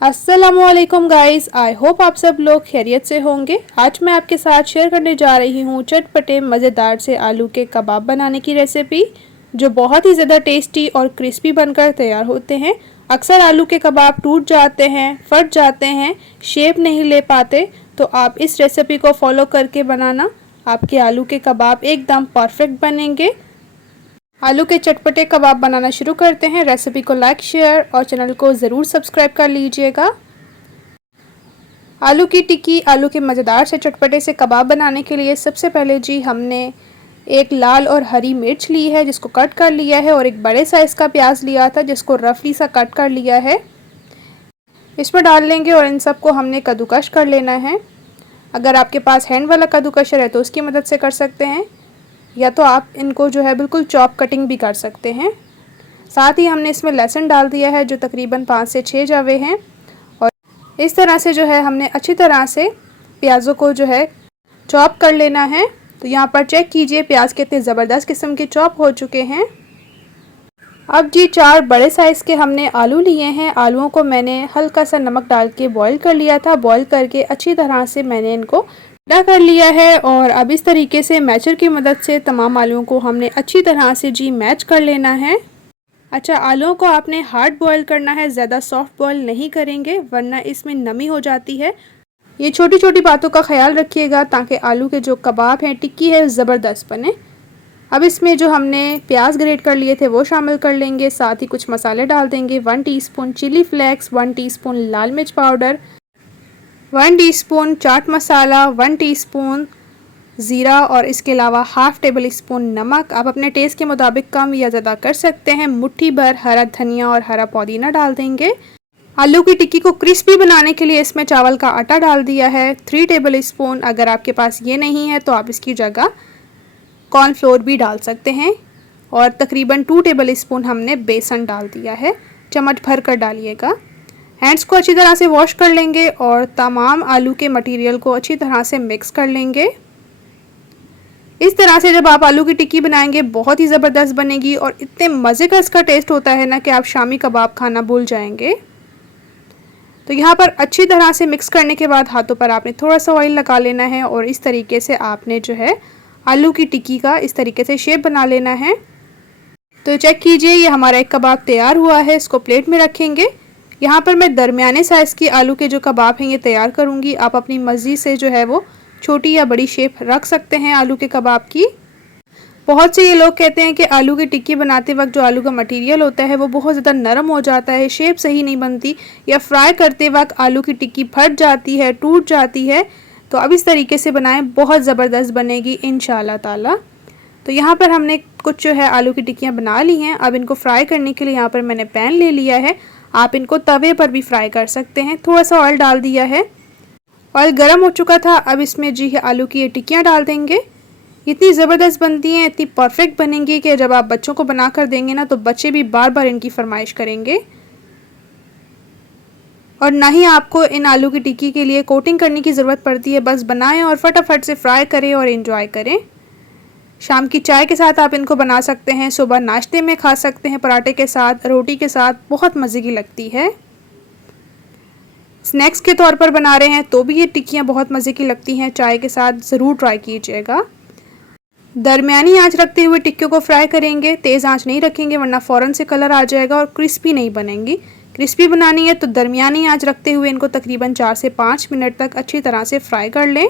अस्सलामुअलैकुम guys, I hope आप सब लोग खैरियत से होंगे। आज मैं आपके साथ शेयर करने जा रही हूँ चटपटे मज़ेदार से आलू के कबाब बनाने की रेसिपी, जो बहुत ही ज़्यादा टेस्टी और क्रिस्पी बनकर तैयार होते हैं। अक्सर आलू के कबाब टूट जाते हैं, फट जाते हैं, शेप नहीं ले पाते, तो आप इस रेसिपी को फॉलो करके बनाना, आपके आलू के कबाब एकदम परफेक्ट बनेंगे। आलू के चटपटे कबाब बनाना शुरू करते हैं। रेसिपी को लाइक, शेयर और चैनल को ज़रूर सब्सक्राइब कर लीजिएगा। आलू की टिक्की, आलू के मज़ेदार से चटपटे से कबाब बनाने के लिए सबसे पहले जी हमने एक लाल और हरी मिर्च ली है जिसको कट कर लिया है, और एक बड़े साइज़ का प्याज लिया था जिसको रफली सा कट कर लिया है। इसमें डाल लेंगे और इन सबको हमने कद्दूकश कर लेना है। अगर आपके पास हैंड वाला कद्दूकशर है तो उसकी मदद से कर सकते हैं, या तो आप इनको जो है बिल्कुल चॉप कटिंग भी कर सकते हैं। साथ ही हमने इसमें लहसुन डाल दिया है जो तकरीबन 5 से 6 जावे हैं, और इस तरह से जो है हमने अच्छी तरह से प्याज़ों को जो है चॉप कर लेना है। तो यहाँ पर चेक कीजिए प्याज कितने ज़बरदस्त किस्म के चॉप हो चुके हैं। अब जी 4 बड़े साइज़ के हमने आलू लिए हैं। आलूओं को मैंने हल्का सा नमक डाल के बॉईल कर लिया था। बॉईल करके अच्छी तरह से मैंने इनको ठंडा कर लिया है, और अब इस तरीके से मैचर की मदद से तमाम आलूओं को हमने अच्छी तरह से जी मैच कर लेना है। अच्छा, आलूओं को आपने हार्ड बॉईल करना है, ज़्यादा सॉफ्ट बॉईल नहीं करेंगे वरना इसमें नमी हो जाती है। ये छोटी छोटी बातों का ख्याल रखिएगा ताकि आलू के जो कबाब हैं, टिक्की है, ज़बरदस्त बने। अब इसमें जो हमने प्याज ग्रेट कर लिए थे वो शामिल कर लेंगे। साथ ही कुछ मसाले डाल देंगे। 1 टीस्पून चिली फ्लेक्स, 1 टीस्पून लाल मिर्च powder, 1 teaspoon chaat masala, 1 teaspoon ज़ीरा, और इसके अलावा हाफ़ टेबल स्पून नमक। आप अपने टेस्ट के मुताबिक कम या ज़्यादा कर सकते हैं। मुट्ठी भर हरा धनिया और हरा पुदीना डाल देंगे। आलू की टिक्की को क्रिस्पी बनाने के लिए इसमें चावल का आटा डाल दिया है 3 टेबल स्पून। अगर आपके पास ये नहीं है तो आप इसकी जगह कॉर्नफ्लोर भी डाल सकते हैं, और तकरीबन 2 टेबल स्पून हमने बेसन डाल दिया है। चम्मच भर कर डालिएगा। हैंड्स को अच्छी तरह से वॉश कर लेंगे और तमाम आलू के मटेरियल को अच्छी तरह से मिक्स कर लेंगे। इस तरह से जब आप आलू की टिक्की बनाएंगे बहुत ही ज़बरदस्त बनेगी, और इतने मज़े का इसका टेस्ट होता है ना कि आप शामी कबाब खाना भूल जाएंगे। तो यहाँ पर अच्छी तरह से मिक्स करने के बाद हाथों पर आपने थोड़ा सा ऑयल लगा लेना है, और इस तरीके से आपने जो है आलू की टिक्की का इस तरीके से शेप बना लेना है। तो चेक कीजिए ये हमारा एक कबाब तैयार हुआ है। इसको प्लेट में रखेंगे। यहाँ पर मैं दरमियाने साइज़ की आलू के जो कबाब हैं ये तैयार करूँगी। आप अपनी मर्ज़ी से जो है वो छोटी या बड़ी शेप रख सकते हैं आलू के कबाब की। बहुत से ये लोग कहते हैं कि आलू की टिक्की बनाते वक्त जो आलू का मटेरियल होता है वो बहुत ज़्यादा नरम हो जाता है, शेप सही नहीं बनती, या फ्राई करते वक्त आलू की टिक्की फट जाती है, टूट जाती है। तो अब इस तरीके से बनाएं, बहुत ज़बरदस्त बनेगी इंशाल्लाह ताला। तो यहाँ पर हमने कुछ जो है आलू की टिक्कियाँ बना ली हैं। अब इनको फ्राई करने के लिए यहाँ पर मैंने पैन ले लिया है। आप इनको तवे पर भी फ्राई कर सकते हैं। थोड़ा सा ऑयल डाल दिया है। ऑयल गर्म हो चुका था। अब इसमें जी आलू की ये टिक्कियाँ डाल देंगे। इतनी ज़बरदस्त बनती हैं, इतनी परफेक्ट बनेंगी कि जब आप बच्चों को बना कर देंगे ना तो बच्चे भी बार बार इनकी फरमाइश करेंगे। और ना ही आपको इन आलू की टिक्की के लिए कोटिंग करने की ज़रूरत पड़ती है। बस बनाएं और फटाफट से फ्राई करें और एंजॉय करें। शाम की चाय के साथ आप इनको बना सकते हैं, सुबह नाश्ते में खा सकते हैं, पराठे के साथ, रोटी के साथ, बहुत मज़े की लगती है। स्नैक्स के तौर पर बना रहे हैं तो भी ये टिक्कियाँ बहुत मज़े की लगती हैं। चाय के साथ ज़रूर ट्राई कीजिएगा। दरमियानी आंच रखते हुए टिक्कियों को फ्राई करेंगे। तेज़ आंच नहीं रखेंगे वरना फ़ौरन से कलर आ जाएगा और क्रिस्पी नहीं बनेंगी। क्रिस्पी बनानी है तो दरमियानी आंच रखते हुए इनको तकरीबन 4 से 5 मिनट तक अच्छी तरह से फ्राई कर लें।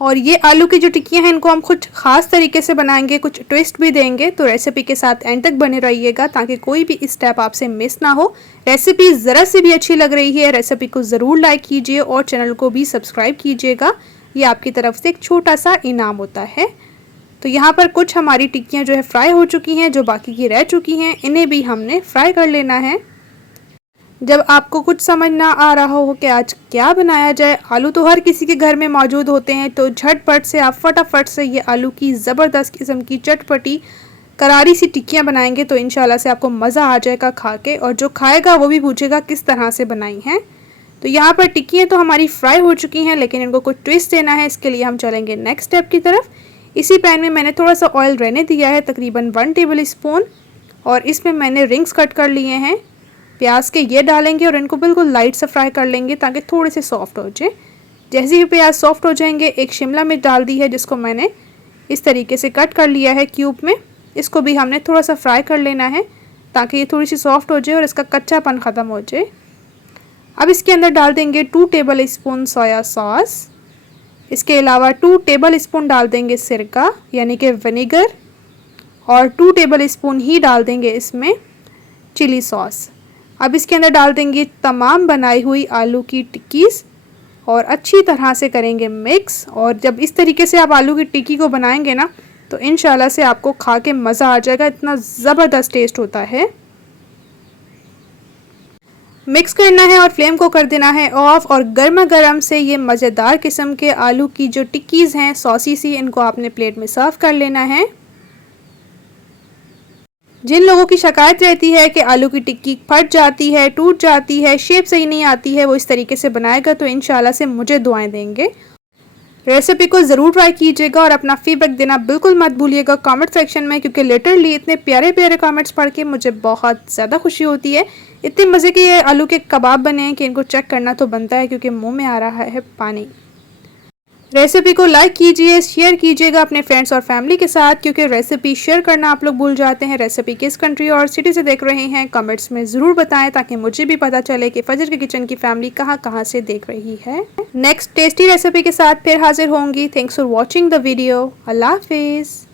और ये आलू की जो टिक्कियाँ हैं इनको हम कुछ ख़ास तरीके से बनाएंगे, कुछ ट्विस्ट भी देंगे। तो रेसिपी के साथ एंड तक बने रहिएगा ताकि कोई भी स्टेप आपसे मिस ना हो। रेसिपी ज़रा सी भी अच्छी लग रही है रेसिपी को ज़रूर लाइक कीजिए और चैनल को भी सब्सक्राइब कीजिएगा। ये आपकी तरफ से एक छोटा सा इनाम होता है। तो यहाँ पर कुछ हमारी टिक्कियाँ जो है फ्राई हो चुकी हैं, जो बाकी की रह चुकी हैं इन्हें भी हमने फ्राई कर लेना है। जब आपको कुछ समझ ना आ रहा हो कि आज क्या बनाया जाए, आलू तो हर किसी के घर में मौजूद होते हैं, तो झटपट से आप फटाफट से ये आलू की ज़बरदस्त किस्म की चटपटी करारी सी टिक्कियाँ बनाएंगे तो इंशाल्लाह से आपको मज़ा आ जाएगा खा के, और जो खाएगा वो भी पूछेगा किस तरह से बनाई हैं। तो यहाँ पर टिक्कियाँ तो हमारी फ्राई हो चुकी हैं, लेकिन इनको कुछ ट्विस्ट देना है। इसके लिए हम चलेंगे नेक्स्ट स्टेप की तरफ। इसी पैन में मैंने थोड़ा सा ऑयल रहने दिया है, तकरीबन 1 टेबल स्पून, और इसमें मैंने रिंग्स कट कर लिए हैं। प्याज के ये डालेंगे और इनको बिल्कुल लाइट सा फ्राई कर लेंगे ताकि थोड़े से सॉफ्ट हो जाए। जैसे ही प्याज सॉफ्ट हो जाएंगे, एक शिमला मिर्च डाल दी है जिसको मैंने इस तरीके से कट कर लिया है क्यूब में। इसको भी हमने थोड़ा सा फ्राई कर लेना है ताकि ये थोड़ी सी सॉफ्ट हो जाए और इसका कच्चापन ख़त्म हो जाए। अब इसके अंदर डाल देंगे 2 टेबल स्पून सोया सॉस। इसके अलावा 2 टेबल स्पून डाल देंगे सिरका यानी कि विनेगर, और 2 टेबल स्पून ही डाल देंगे इसमें चिली सॉस। अब इसके अंदर डाल देंगे तमाम बनाई हुई आलू की टिक्कीज़ और अच्छी तरह से करेंगे मिक्स। और जब इस तरीके से आप आलू की टिक्की को बनाएंगे ना तो इंशाल्लाह से आपको खा के मज़ा आ जाएगा, इतना ज़बरदस्त टेस्ट होता है। मिक्स करना है और फ्लेम को कर देना है ऑफ, और गर्मा गर्म से ये मज़ेदार किस्म के आलू की जो टिक्कीज़ हैं सॉसी सी, इनको आपने प्लेट में सर्व कर लेना है। जिन लोगों की शिकायत रहती है कि आलू की टिक्की फट जाती है, टूट जाती है, शेप सही नहीं आती है, वो इस तरीके से बनाएगा तो इंशाल्लाह से मुझे दुआएं देंगे। रेसिपी को ज़रूर ट्राई कीजिएगा और अपना फीडबैक देना बिल्कुल मत भूलिएगा कमेंट सेक्शन में, क्योंकि लिटरली इतने प्यारे प्यारे कमेंट्स पढ़ के मुझे बहुत ज़्यादा खुशी होती है। इतने मज़े के ये आलू के कबाब बने हैं कि इनको चेक करना तो बनता है, क्योंकि मुंह में आ रहा है पानी। रेसिपी को लाइक कीजिए, शेयर कीजिएगा अपने फ्रेंड्स और फैमिली के साथ, क्योंकि रेसिपी शेयर करना आप लोग भूल जाते हैं। रेसिपी किस कंट्री और सिटी से देख रहे हैं कमेंट्स में ज़रूर बताएं ताकि मुझे भी पता चले कि फजर के किचन की फैमिली कहाँ कहाँ से देख रही है। नेक्स्ट टेस्टी रेसिपी के साथ फिर हाजिर होंगी। Thanks for watching the video. अल्लाह हाफिज़।